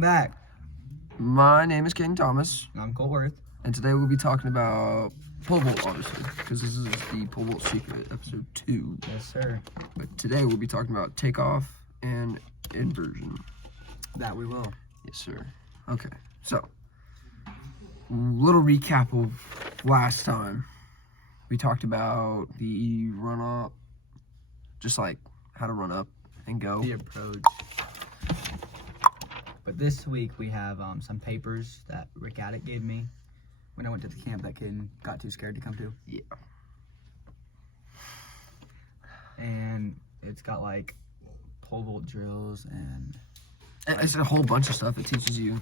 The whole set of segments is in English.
welcome back. My name is King Thomas, I'm Cole Worth. and today we'll be talking about pole vault, obviously, because this is the Pole Vault Secret, episode 2. Yes, sir. But today we'll be talking about takeoff and inversion. That we will. Yes, sir. Okay, so, little recap of last time. We talked about the run up, just like how to run up and go. The approach. But this week we have some papers that Rick Addick gave me when I went to the camp that kid got too scared to come to. Yeah. And it's got like pole vault drills and It's a whole bunch of stuff it teaches you.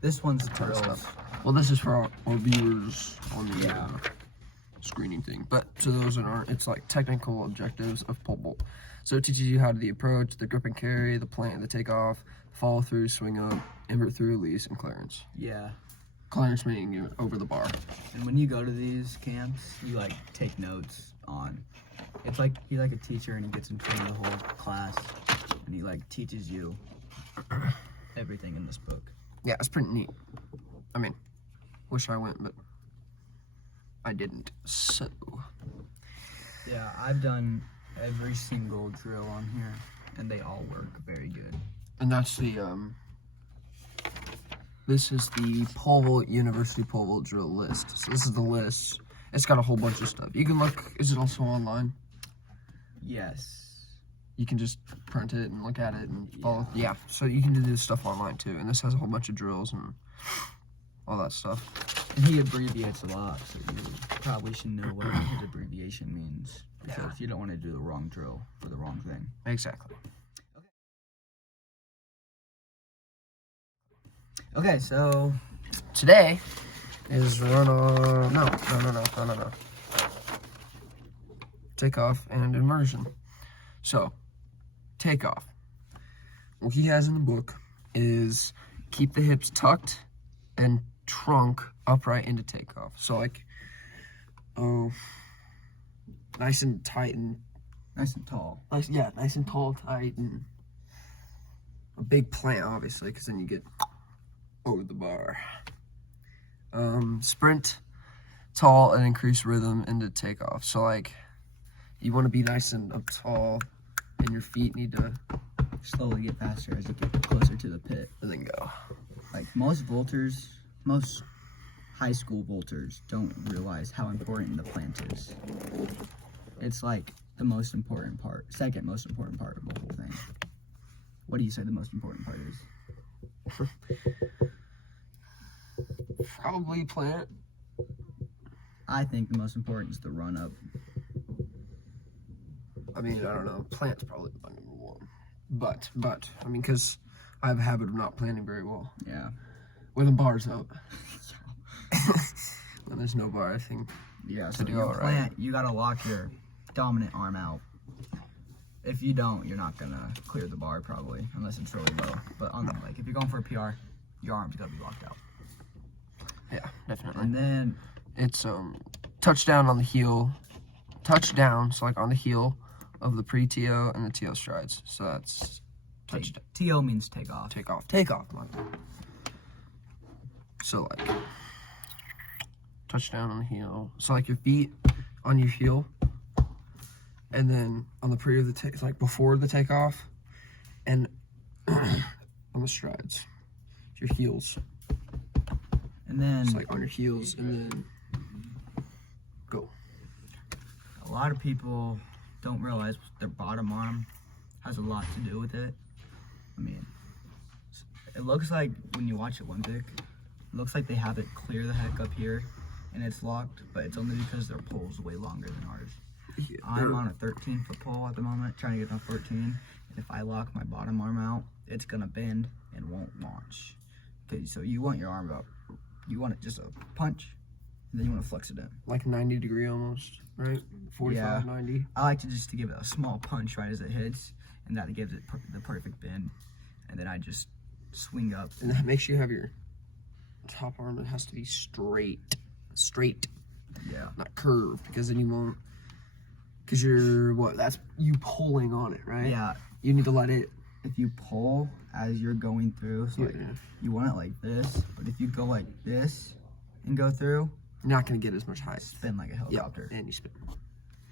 this one's Ton of drills. stuff. Well, this is for our viewers on the Yeah. screening thing. But to those that aren't, it's like technical objectives of pole vault. So it teaches you how to the approach, the grip and carry, the plant, the takeoff, follow through, swing up, invert through, release, and clearance. Yeah. Clearance meaning you over the bar. And when you go to these camps, you like take notes on. It's like he's like a teacher and he gets in front of the whole class and he like teaches you everything in this book. Yeah, it's pretty neat. I mean, wish I went, but I didn't. So Yeah, I've done every single drill on here and they all work very good. and that's the this is the Pole Vault University Pole Vault drill list. So this is the list. It's got a whole bunch of stuff. You can look. Is it also online? Yes. You can just print it and look at it and follow. Yeah. So you can do this stuff online too. And this has a whole bunch of drills and all that stuff. And he abbreviates a lot, so you probably should know what his abbreviation means. Because Yeah. you don't want to do the wrong drill for the wrong thing. Exactly. Okay, so Today is run on. No. Takeoff and inversion. So, takeoff. What he has in the book is keep the hips tucked and trunk upright into takeoff. So, like, nice and tight and nice and tall. nice and tall, tight, and a big plant, obviously, because then you get over the bar. Sprint tall and increase rhythm into takeoff. So, like, you want to be nice and up tall, and your feet need to, Slowly get faster as you get closer to the pit. and then go. Like most vaulters, most high school vaulters don't realize how important the plant is. It's like the most important part, second most important part of the whole thing. What do you say the most important part is? Probably plant. I think the most important is the run up. I mean, I don't know. Plant's probably my number one. But, I mean, because I have a habit of not planting very well. Yeah. When the bar's up. When there's no bar, I think. Yeah, so do your all right. plant, you gotta lock your dominant arm out. If you don't, you're not gonna clear the bar probably, unless it's really low. But on like if you're going for a PR, your arm's gotta be locked out. Yeah, definitely. And then It's touchdown on the heel. Touchdown, so like on the heel of the pre-TO and the TO strides. So that's touchdown. TO means take off. Takeoff, man. So like touchdown on the heel. So like your feet on your heel, and then on the pre of the it's like before the takeoff, and on the strides, your heels. And then It's like on your heels, and then go. a lot of people don't realize their bottom arm has a lot to do with it. I mean, it looks like when you watch Olympic, it looks like they have it clear the heck up here and it's locked, but it's only because their pole's way longer than ours. Yeah, I'm on a 13-foot pole at the moment, trying to get on 14, and if I lock my bottom arm out, it's gonna bend and won't launch. Okay, so you want your arm up, you want it just a punch, and then you want to flex it in. like 90 degree almost, right? 45, Yeah. 90. I like to just to give it a small punch right as it hits, and that gives it the perfect bend, and then I just swing up. And that makes you have your top arm, it has to be straight, Yeah. not curved, because then you won't, because you're, that's you pulling on it, right? Yeah. You need to let it if you pull as you're going through, so like Yeah. you want it like this, but if you go like this and go through, You're not gonna get as much height. spin like a Yep, helicopter. and you spin.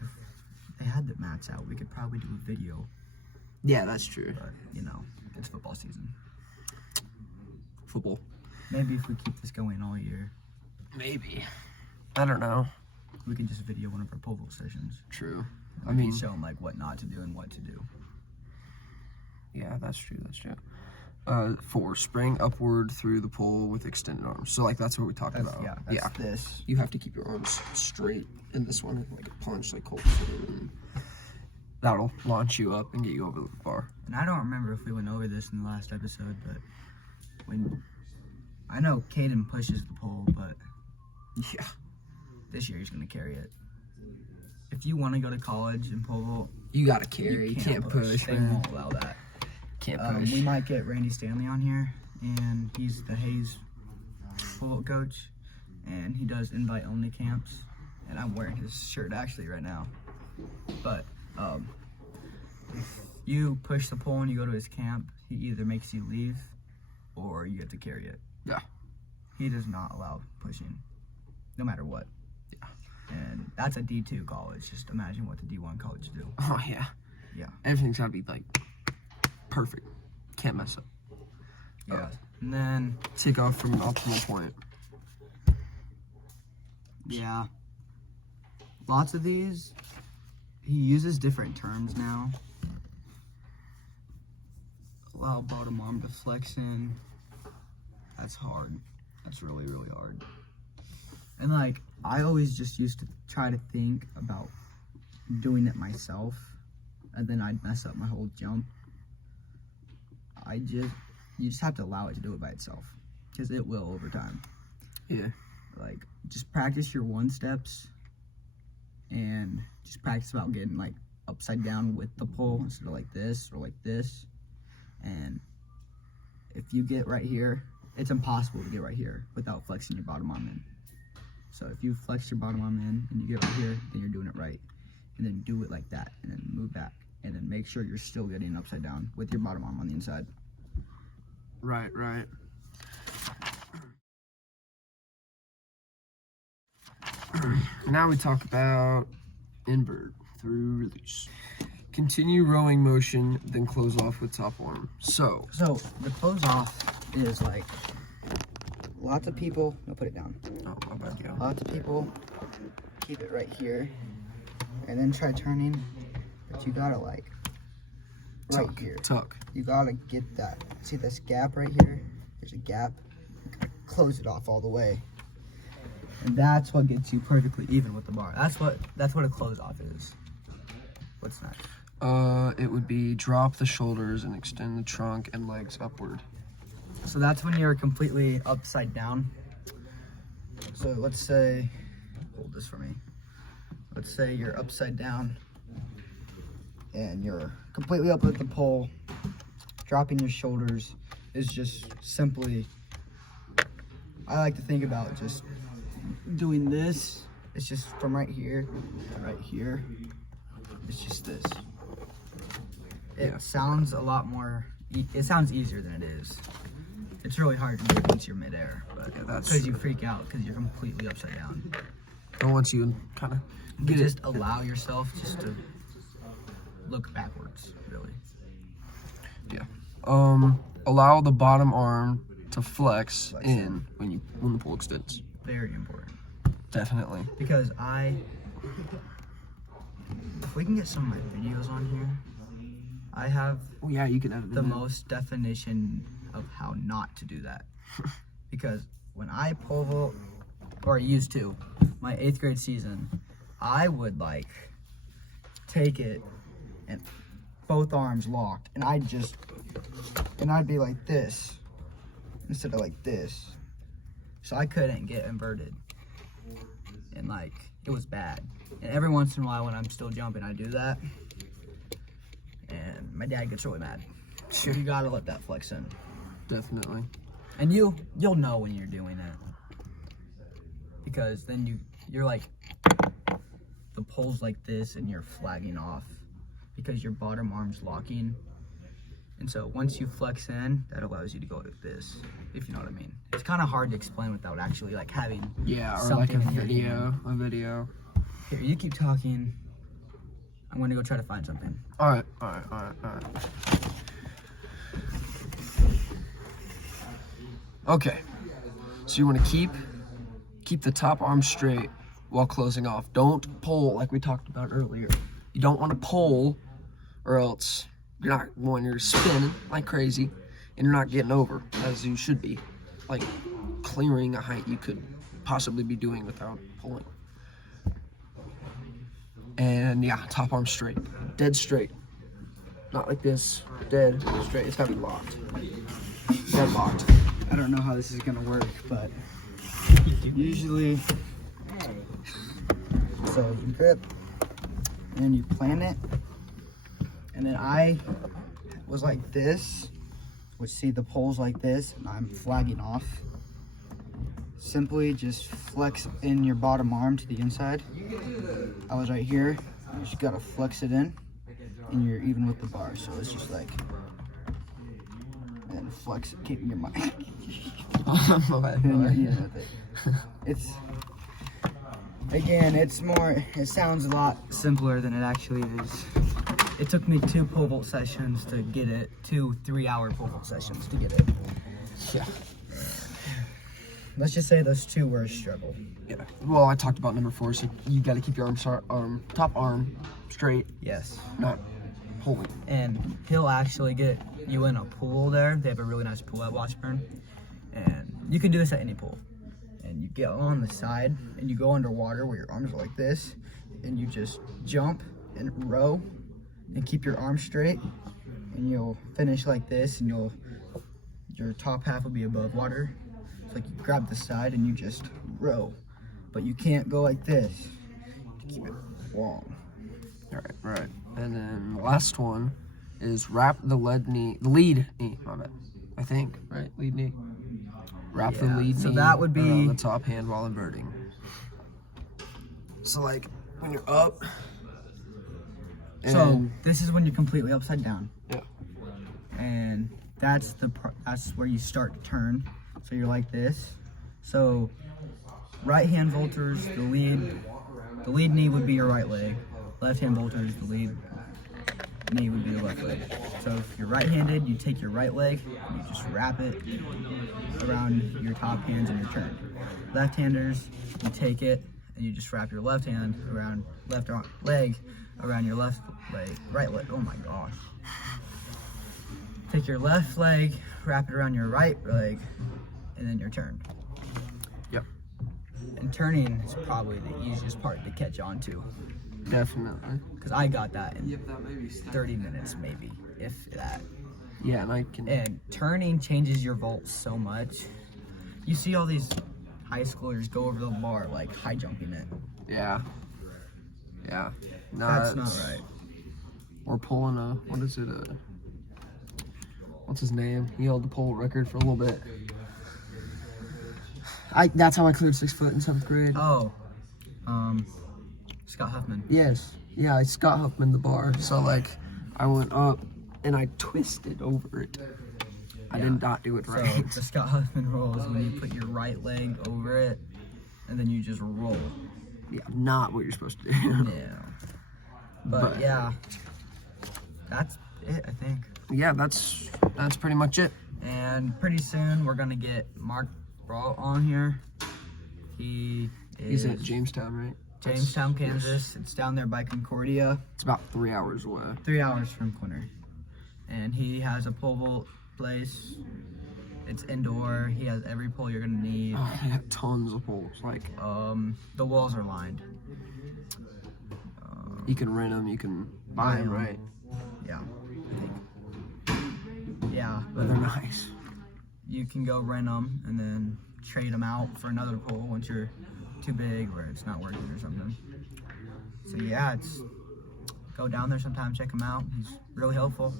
If they had the mats out, we could probably do a video, Yeah, that's true. but you know, it's football season. Football. Maybe if we keep this going all year, Maybe. I don't know. we can just video one of our pole vault sessions. True. We I mean, can show them like what not to do and what to do. yeah, that's true. That's true. 4, spring upward through the pole with extended arms. So like that's what we talked That's, about. yeah, that's this. You have to keep your arms straight in this one, like a punch, like Colt did, and that'll launch you up and get you over the bar. And I don't remember if we went over this in the last episode, but when I know Caden pushes the pole, but Yeah. this year he's gonna carry it. If you want to go to college in pole vault, You gotta carry. You can't push, They man. won't allow that. Can't push. We might get Randy Stanley on here, and he's the Hayes pole vault coach, and he does invite only camps. And I'm wearing his shirt actually right now. But if you push the pole and you go to his camp, he either makes you leave or you get to carry it. Yeah. He does not allow pushing, no matter what. Yeah. And that's a D2 college. Just imagine what the D1 college do. Oh yeah. Yeah. Everything's gotta be like perfect. Can't mess up. Yeah. And then, Take off from an optimal point. yeah. Lots of these, he uses different terms now. Allow bottom arm to flex in. That's hard. That's really, really hard. And like, I always just used to try to think about doing it myself, and then I'd mess up my whole jump. You just have to allow it to do it by itself, because it will over time. Yeah. Like, just practice your one steps, and just practice about getting like upside down with the pole instead of like this or like this. And if you get right here, it's impossible to get right here without flexing your bottom arm in. So if you flex your bottom arm in and you get right here, then you're doing it right. And then do it like that, and then move back, and then make sure you're still getting upside down with your bottom arm on the inside. Right, right. Now we talk about invert through release. Continue rowing motion, then close off with top arm. So, So the close off is like, lots of people, no, put it down. oh, my bad, yeah. Lots of people keep it right here and then try turning, but you gotta like right Tuck, here. tuck. You gotta get that. See this gap right here? There's a gap. You gotta close it off all the way, and that's what gets you perfectly even with the bar. That's what a close off is. What's next? It would be drop the shoulders and extend the trunk and legs upward. So that's when you're completely upside down. So let's say, hold this for me. Let's say you're upside down and you're completely up at the pole. Dropping your shoulders is just simply, I like to think about just doing this. It's just from right here to right here. It's just this. It Yeah. sounds a lot more, it sounds easier than it is. It's really hard to get into your midair, but Yeah, that's because you true. freak out because you're completely upside down. And once you kind of You get just it, allow yourself just to look backwards, really. allow the bottom arm to flex in when the pull extends. Very important. Definitely. Because if we can get some of my videos on here, I have Oh yeah, you can edit the it in. most definition of how not to do that. Because when I pole vault, or I used to, my 8th grade season, I would like take it and both arms locked, and I'd be like this instead of like this. So I couldn't get inverted. And like, it was bad. And every once in a while when I'm still jumping, I do that. And my dad gets really mad. So you gotta let that flex in. Definitely. And you'll know when you're doing it. Because then you're like, the pole's like this and you're flagging off. Because your bottom arm's locking. And so once you flex in, that allows you to go like this, if you know what I mean. It's kind of hard to explain without actually like having Yeah, or something like in your hand. a video. Here, you keep talking. I'm gonna go try to find something. All right. Okay, so you want to keep the top arm straight while closing off. Don't pull like we talked about earlier. You don't want to pull, or else you're spinning like crazy, and you're not getting over as you should be, like clearing a height you could possibly be doing without pulling. And yeah, top arm straight, dead straight, not like this, dead straight. It's gotta be locked, dead locked. I don't know how this is gonna work, but usually, so you grip, and then you plant it, and then I was like this, which see the poles like this, and I'm flagging off. Simply just flex in your bottom arm to the inside. I was right here, you just gotta flex it in, and you're even with the bar, so it's just like, and flex it, keeping your mind. And you're even with it. It's, again, it's more, it sounds a lot simpler than it actually is. It took me 2 pole vault sessions to get it, 2 3-hour pole vault sessions to get it. Yeah. Let's just say those 2 were a struggle. Yeah. Well, I talked about number 4, so you got to keep your top arm straight, Yes. not pulling. And he'll actually get you in a pool there. They have a really nice pool at Washburn. And you can do this at any pool. And you get on the side and you go underwater where your arms are like this. And you just jump and row and keep your arms straight. And you'll finish like this, and your top half will be above water. It's like you grab the side and you just row. But you can't go like this. You keep it long. Right. And then the last one is wrap the lead knee, my bad. I think, right? Lead knee. Wrap the lead so knee that would be around the top hand while inverting. So like when you're up. So this is when you're completely upside down. Yeah. And that's where you start to turn. So you're like this. So right hand vaulters, the lead knee would be your right leg. Left hand vaulters, the lead knee would be the left leg. So if you're right-handed, you take your right leg, and you just wrap it around your top hands and your turn. Left-handers, you take it and you just wrap your left hand around leg around your left leg, right leg. Oh my gosh. Take your left leg, wrap it around your right leg, and then your turn. Yep. And turning is probably the easiest part to catch on to. Definitely. Because I got that in 30 minutes, maybe, if that. Yeah, and I can. And turning changes your vault so much. You see all these high schoolers go over the bar, like high jumping it. Yeah. No, That's not right. We're pulling what's his name? He held the pole record for a little bit. That's how I cleared 6 foot in 7th grade. Oh, Scott Huffman. Yes. Yeah, Scott Huffman the bar. So like, I went up and I twisted over it. I did not do it So right. the Scott Huffman roll is when you put your right leg over it, and then you just roll. Yeah, not what you're supposed to do. Yeah. But yeah, that's it, I think. Yeah, that's pretty much it. And pretty soon we're gonna get Mark Brault on here. He's at Jamestown, right? Jamestown, Kansas. It's down there by Concordia. It's about 3 hours away. 3 hours from Quinter. And he has a pole vault place. It's indoor. He has every pole you're gonna need. Oh, they have tons of poles. Like, The walls are lined. you can rent them, you can buy them, right? Yeah. Yeah, But they're nice. you can go rent them and then trade them out for another pole once you're too big or it's not working or something. So yeah, go down there sometime, check him out. He's really helpful.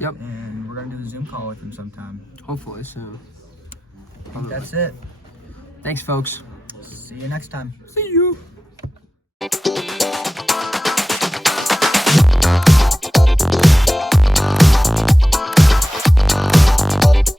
Yep. And we're gonna do a Zoom call with him sometime. Hopefully soon. I think that's it. Thanks, folks. See you next time. See you.